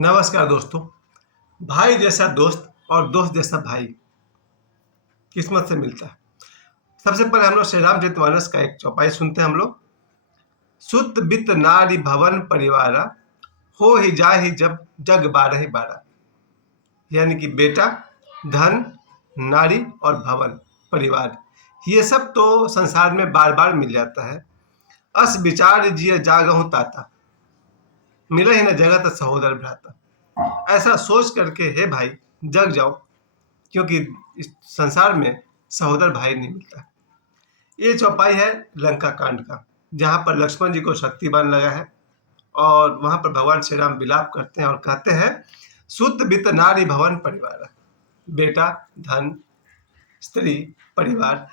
नमस्कार दोस्तों। भाई जैसा दोस्त और दोस्त जैसा भाई किस्मत से मिलता है। सबसे पहले हम लोग श्री रामचरितमानस का एक चौपाई सुनते हैं हम लोग। सुत बित नारी भवन परिवारा, हो ही जा ही जब जग बारह ही बारह। यानी कि बेटा, धन, नारी और भवन, परिवार, ये सब तो संसार में बार बार मिल जाता है। अस विचार जिय जागहु ताता, मिला ही न जगत सहोदर भ्राता। ऐसा सोच करके हे भाई जग जाओ, क्योंकि इस संसार में सहोदर भाई नहीं मिलता। ये चौपाई है लंका कांड का, जहाँ पर लक्ष्मण जी को शक्तिबाण लगा है और वहां पर भगवान श्री राम विलाप करते हैं और कहते हैं, सुत बित नारी भवन परिवार। बेटा, धन, स्त्री, परिवार,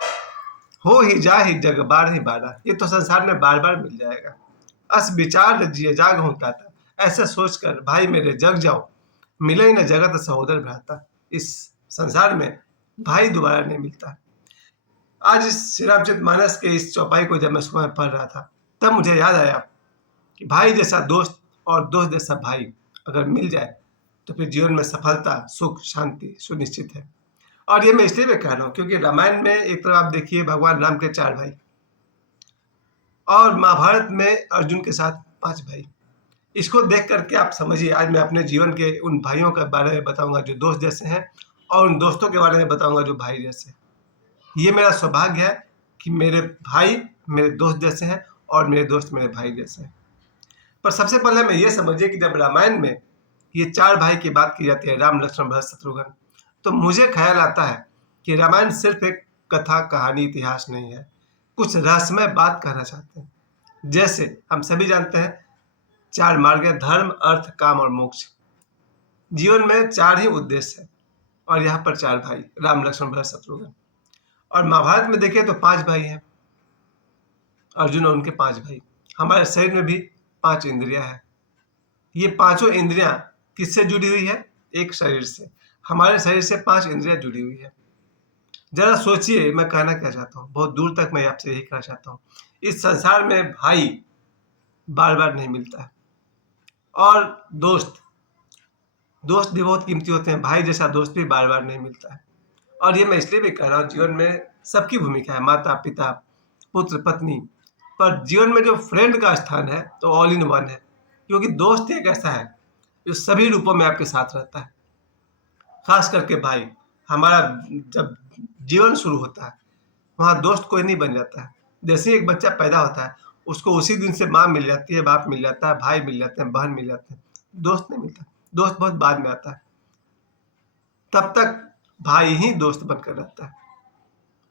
हो ही जा ही जग बार ही बारा। ये तो संसार में बार बार मिल जाएगा। अस विचार जिय जाग होता था, ऐसा सोचकर भाई मेरे जग जाओ, मिले न जगत सहोदर भ्राता। इस संसार में भाई दोबारा नहीं मिलता। आज इस श्री रामचरितमानस के इस चौपाई को जब मैं सुबह पढ़ रहा था, तब मुझे याद आया कि भाई जैसा दोस्त और दोस्त जैसा भाई अगर मिल जाए तो फिर जीवन में सफलता, सुख, शांति सुनिश्चित है। और ये मैं इसलिए भी कह रहा हूँ क्योंकि रामायण में एक तरफ आप देखिए भगवान राम के 4 भाई और महाभारत में अर्जुन के साथ 5 भाई। इसको देख करके आप समझिए, आज मैं अपने जीवन के उन भाइयों के बारे में बताऊंगा जो दोस्त जैसे हैं, और उन दोस्तों के बारे में बताऊंगा जो भाई जैसे हैं। ये मेरा सौभाग्य है कि मेरे भाई मेरे दोस्त जैसे हैं और मेरे दोस्त मेरे भाई जैसे हैं। पर सबसे पहले मैं ये समझिए कि जब रामायण में ये 4 भाई की बात की जाती है, राम, लक्ष्मण, भरत, शत्रुघ्न, तो मुझे ख्याल आता है कि रामायण सिर्फ एक कथा, कहानी, इतिहास नहीं है, कुछ रहस्यमय बात कहना चाहते हैं। जैसे हम सभी जानते हैं 4 मार्ग है, धर्म, अर्थ, काम और मोक्ष। जीवन में 4 ही उद्देश्य है और यहाँ पर 4 भाई, राम, लक्ष्मण, भरत, शत्रुघ्न। और महाभारत में देखिए तो 5 भाई हैं, अर्जुन और उनके 5 भाई। हमारे शरीर में भी 5 इंद्रियां हैं। ये पांचों इंद्रियां किससे जुड़ी हुई है? एक शरीर से। हमारे शरीर से 5 इंद्रियां जुड़ी हुई है। जरा सोचिए मैं कहना क्या चाहता हूँ, बहुत दूर तक मैं आपसे यही कहना चाहता हूँ। इस संसार में भाई बार बार नहीं मिलता है, और दोस्त भी बहुत कीमती होते हैं। भाई जैसा दोस्त भी बार बार नहीं मिलता है। और ये मैं इसलिए भी कह रहा हूँ, जीवन में सबकी भूमिका है, माता, पिता, पुत्र, पत्नी, पर जीवन में जो फ्रेंड का स्थान है तो ऑल इन वन है। क्योंकि दोस्त एक ऐसा है जो सभी रूपों में आपके साथ रहता है। खास करके भाई, हमारा जब जीवन शुरू होता है वहाँ दोस्त कोई नहीं बन जाता है। जैसे ही एक बच्चा पैदा होता है उसको उसी दिन से माँ मिल जाती है, बाप मिल जाता है, भाई मिल जाते हैं, बहन मिल जाते हैं, दोस्त नहीं मिलता। दोस्त बहुत बाद में आता है। तब तक भाई ही दोस्त बनकर रहता है,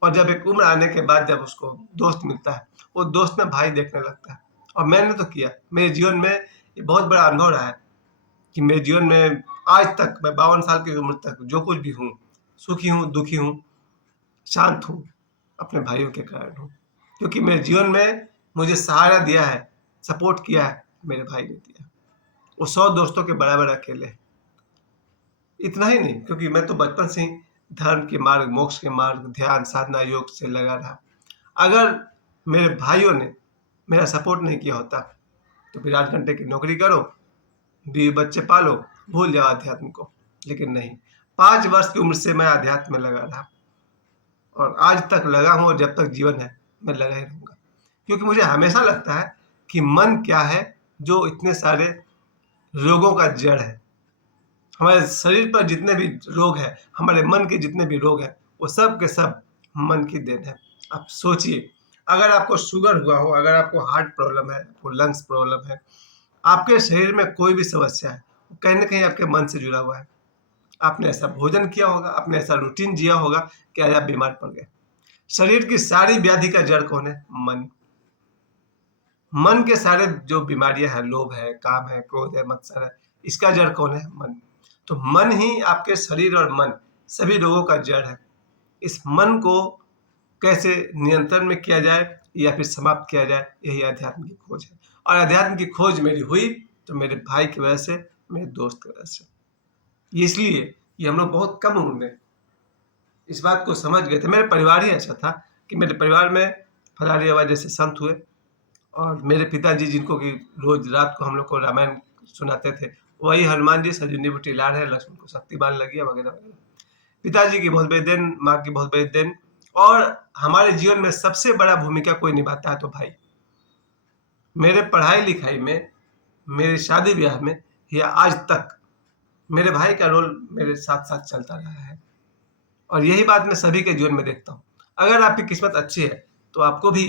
और जब एक उम्र आने के बाद जब उसको दोस्त मिलता है, वो दोस्त में भाई देखने लगता है। और मैंने तो किया, मेरे जीवन में ये बहुत बड़ा अनुभव रहा है कि मेरे जीवन में आज तक, मैं 52 साल की उम्र तक जो कुछ भी हूँ, सुखी हूँ, दुखी हूँ, शांत हूँ, अपने भाइयों के कारण हूँ। क्योंकि मेरे जीवन में मुझे सहारा दिया है, सपोर्ट किया है, मेरे भाई ने दिया। वो 100 दोस्तों के बराबर अकेले। इतना ही नहीं, क्योंकि मैं तो बचपन से ही धर्म के मार्ग, मोक्ष के मार्ग, ध्यान, साधना, योग से लगा रहा। अगर मेरे भाइयों ने मेरा सपोर्ट नहीं किया होता तो फिर 8 घंटे की नौकरी करो, 20 बच्चे पालो, भूल जाओ अध्यात्म को। लेकिन नहीं, 5 वर्ष की उम्र से मैं अध्यात्म में लगा रहा और आज तक लगा हूँ, और जब तक जीवन है मैं लगा ही रहूँगा। क्योंकि मुझे हमेशा लगता है कि मन क्या है जो इतने सारे रोगों का जड़ है। हमारे शरीर पर जितने भी रोग हैं, हमारे मन के जितने भी रोग हैं, वो सब के सब मन की देन है। आप सोचिए, अगर आपको शुगर हुआ हो, अगर आपको हार्ट प्रॉब्लम है, आपको लंग्स प्रॉब्लम है, आपके शरीर में कोई भी समस्या है, वो कहीं ना कहीं आपके मन से जुड़ा हुआ है। आपने ऐसा भोजन किया होगा, आपने ऐसा रूटीन जिया होगा कि आज आप बीमार पड़ गए। शरीर की सारी व्याधि का जड़ कौन है? मन। मन के सारे जो बीमारियां हैं, लोभ है, काम है, क्रोध है, मत्सर है, इसका जड़ कौन है? मन। तो मन ही आपके शरीर और मन सभी रोगों का जड़ है। इस मन को कैसे नियंत्रण में किया जाए या फिर समाप्त किया जाए, यही अध्यात्म की खोज है। और अध्यात्म की खोज मेरी हुई तो मेरे भाई की वजह से, मेरे दोस्त की वजह से। इसलिए ये हम लोग बहुत कम उम्र में इस बात को समझ गए थे। मेरे परिवार ही ऐसा था कि मेरे परिवार में फरारी आवाज जैसे संत हुए, और मेरे पिताजी जिनको कि रोज रात को हम लोग को रामायण सुनाते थे, वही हनुमान जी सजनी बूटी ला रहे, लक्ष्मण को शक्तिबान लगी वगैरह वगैरह। पिताजी की बहुत बड़ी देन, माँ की बहुत बड़ी देन, और हमारे जीवन में सबसे बड़ा भूमिका कोई निभाता है तो भाई। मेरे पढ़ाई लिखाई में, मेरे शादी ब्याह में, या आज तक मेरे भाई का रोल मेरे साथ साथ चलता रहा है। और यही बात मैं सभी के जीवन में देखता हूँ। अगर आपकी किस्मत अच्छी है तो आपको भी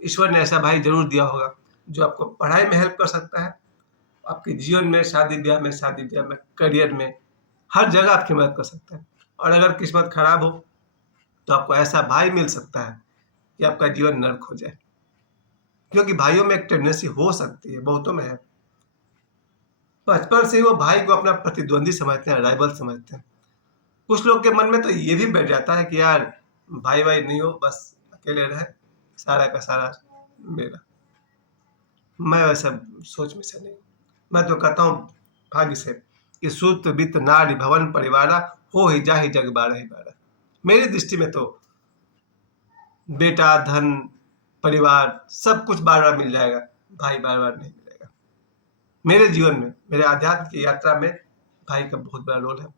ईश्वर ने ऐसा भाई जरूर दिया होगा जो आपको पढ़ाई में हेल्प कर सकता है, आपके जीवन में, शादी ब्याह में, करियर में, हर जगह आपकी मदद कर सकता है। और अगर किस्मत खराब हो तो आपको ऐसा भाई मिल सकता है कि आपका जीवन नर्क हो जाए। क्योंकि भाइयों में एक टेंडेंसी हो सकती है, बहुतों में है, बचपन से ही वो भाई को अपना प्रतिद्वंदी समझते हैं, राइवल समझते हैं। कुछ लोग के मन में तो ये भी बैठ जाता है कि यार भाई भाई नहीं हो, बस अकेले रहे, सारा का सारा मेरा। मैं वैसा सोच में से नहीं, मैं तो कहता हूँ भाग्य से कि सूत वित्त नारी भवन परिवारा, हो ही जा ही जग बारह ही बारह। मेरी दृष्टि में तो बेटा, धन, परिवार, सब कुछ बार बार मिल जाएगा, भाई बार बार नहीं मिलेगा। मेरे जीवन में, मेरे आध्यात्म की यात्रा में भाई का बहुत बड़ा रोल है।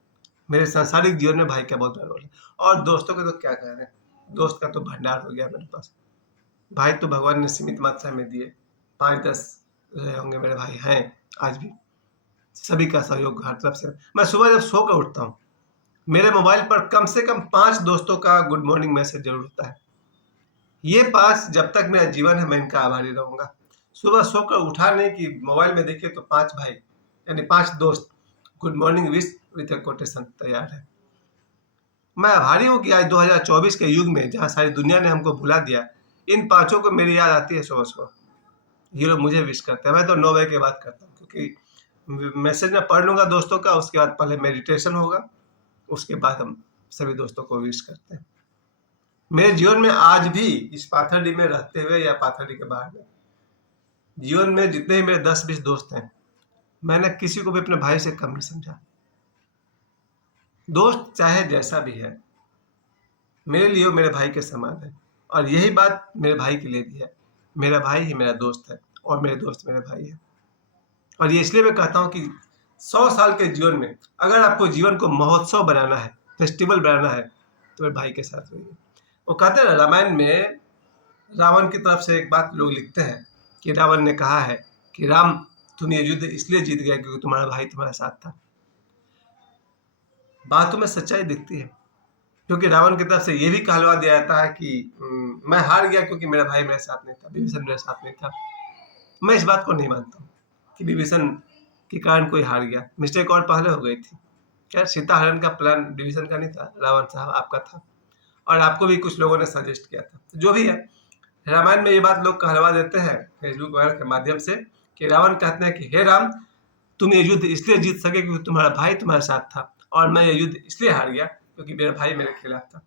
मेरे सांसारिक जीवन में भाई का बहुत बड़ा रोल है। और दोस्तों के तो क्या कह रहे हैं, दोस्त का तो भंडार हो गया मेरे पास। भाई तो भगवान ने सीमित मात्रा में दिए, 5-10 रहे होंगे मेरे भाई, हैं आज भी। सभी का सहयोग हर तरफ से। मैं सुबह जब सो कर उठता हूँ, मेरे मोबाइल पर कम से कम 5 दोस्तों का गुड मॉर्निंग मैसेज जरूर होता है। ये 5 जब तक मेरा जीवन है मैं इनका आभारी रहूंगा। सुबह सोकर उठा नहीं कि मोबाइल में देखिए तो 5 भाई यानी 5 दोस्त good morning wish with A quotation तैयार है। मैं आभारी हूँ कि आज 2024 के युग में जहाँ सारी दुनिया ने हमको भुला दिया, इन 5 को मेरी याद आती है सुबह सुबह। ये लोग मुझे विश करते हैं। मैं तो 9 बजे के बाद करता हूँ, क्योंकि मैसेज में पढ़ लूंगा दोस्तों का, उसके बाद पहले मेडिटेशन होगा, उसके बाद हम सभी दोस्तों को विश करते हैं। मेरे जीवन में आज भी इस पाथरडी में रहते हुए या पाथरडी के बाहर में, जीवन में जितने भी मेरे 10-20 दोस्त हैं, मैंने किसी को भी अपने भाई से कम नहीं समझा। दोस्त चाहे जैसा भी है, मेरे लिए वो मेरे भाई के समान है। और यही बात मेरे भाई के लिए भी है। मेरा भाई ही मेरा दोस्त है और मेरे दोस्त मेरे भाई है। और ये इसलिए मैं कहता हूँ कि 100 साल के जीवन में अगर आपको जीवन को महोत्सव बनाना है, फेस्टिवल बनाना है, तो मेरे भाई के साथ रहिए। वो कहते हैं ना, रामायण में रावण की तरफ से एक बात लोग लिखते हैं कि रावण ने कहा है कि राम, तुम ये युद्ध इसलिए जीत गए क्योंकि तुम्हारा भाई तुम्हारे साथ था। बातों में सच्चाई दिखती है, क्योंकि रावण की तरफ से ये भी कहलवा दिया जाता है कि मैं हार गया क्योंकि मेरा भाई मेरे साथ नहीं था, विभीषण मेरे साथ नहीं था। मैं इस बात को नहीं मानता हूँ कि विभीषण के कारण कोई हार गया। मिस्टेक और पहले हो गई थी। क्या सीता हरण का प्लान विभीषण का नहीं था, रावण साहब आपका था, और आपको भी कुछ लोगों ने सजेस्ट किया था। जो भी है, रामायण में ये बात लोग कहलवा देते हैं फेसबुक वगैरह के माध्यम से कि रावण कहते हैं कि हे राम, तुम ये युद्ध इसलिए जीत सके क्योंकि तुम्हारा भाई तुम्हारे साथ था, और मैं ये युद्ध इसलिए हार गया क्योंकि मेरा भाई मेरे खिलाफ था।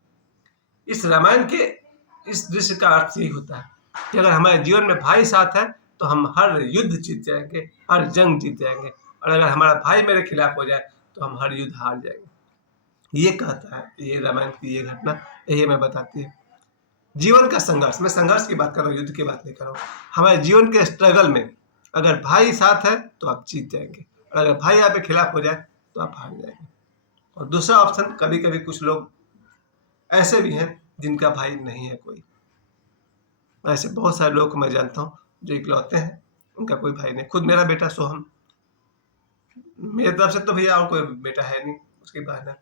इस रामायण के इस दृश्य का अर्थ यही होता है कि अगर हमारे जीवन में भाई साथ है तो हम हर युद्ध जीत जाएंगे, हर जंग जीत जाएंगे। और अगर हमारा भाई मेरे खिलाफ हो जाए तो हम हर युद्ध हार जाएंगे। ये कहता है ये रामायण की ये घटना, यही हमें बताती है। जीवन का संघर्ष, मैं संघर्ष की बात कर रहा हूँ, युद्ध की बात नहीं कर रहा हूँ। हमारे जीवन के स्ट्रगल में अगर भाई साथ है तो आप जीत जाएंगे, और अगर भाई आपके खिलाफ हो जाए तो आप हार जाएंगे। और दूसरा ऑप्शन, कभी कभी कुछ लोग ऐसे भी हैं जिनका भाई नहीं है कोई। ऐसे बहुत सारे लोग को मैं जानता हूँ जो इकलौते हैं, उनका कोई भाई नहीं। खुद मेरा बेटा सोहम, मेरी तरफ से तो भैया और कोई बेटा है नहीं, उसकी बहन है।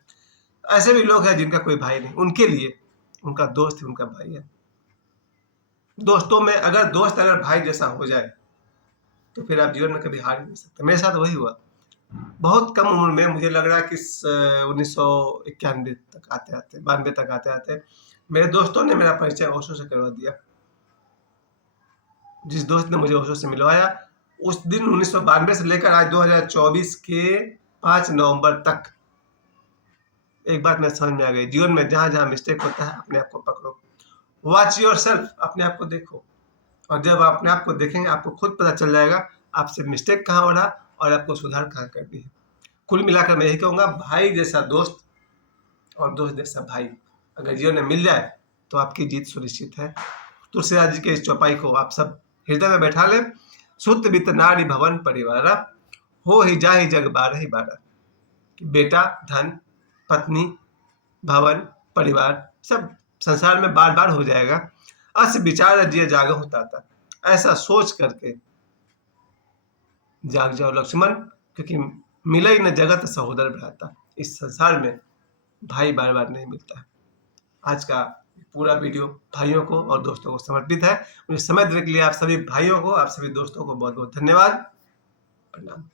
ऐसे भी लोग हैं जिनका कोई भाई नहीं, उनके लिए उनका दोस्त ही उनका भाई है। दोस्तों में अगर दोस्त अगर भाई जैसा हो जाए तो फिर आप जीवन में कभी हार नहीं सकते। मेरे साथ वही हुआ। बहुत कम उम्र में, मुझे लग रहा है कि 1991 तक आते आते, 92 तक आते आते, मेरे दोस्तों ने मेरा परिचय ओशो से करवा दिया। जिस दोस्त ने मुझे ओशो से मिलवाया, उस दिन 1992 से लेकर आज 2024 के 5 नवंबर तक एक बात मैं समझ में आ गई, जीवन में जहां जहां मिस्टेक होता है अपने आप को पकड़ो, वॉच योर सेल्फ, अपने आप को देखो। और जब आप अपने आप को देखेंगे आपको खुद पता चल जाएगा आपसे मिस्टेक कहाँ हो रहा और आपको सुधार कहाँ करनी है। कुल मिलाकर मैं यही कहूँगा, भाई जैसा दोस्त और दोस्त जैसा भाई अगर जीवन में मिल जाए तो आपकी जीत सुनिश्चित है। तुलसीदास जी के इस चौपाई को आप सब हृदय में बैठा लें। सुत वित्त नारी भवन परिवारा, हो ही जा ही जग बारह ही बारह। बेटा, धन, पत्नी, भवन, परिवार सब संसार में बार बार हो जाएगा। अस विचार जिय जागहु ताता। ऐसा सोच करके जाग जाओ लक्ष्मण, क्योंकि मिले ही न जगत सहोदर भ्राता। इस संसार में भाई बार बार नहीं मिलता है। आज का पूरा वीडियो भाइयों को और दोस्तों को समर्पित है। मुझे समय देने के लिए आप सभी भाइयों को, आप सभी दोस्तों को बहुत बहुत धन्यवाद। प्रणाम।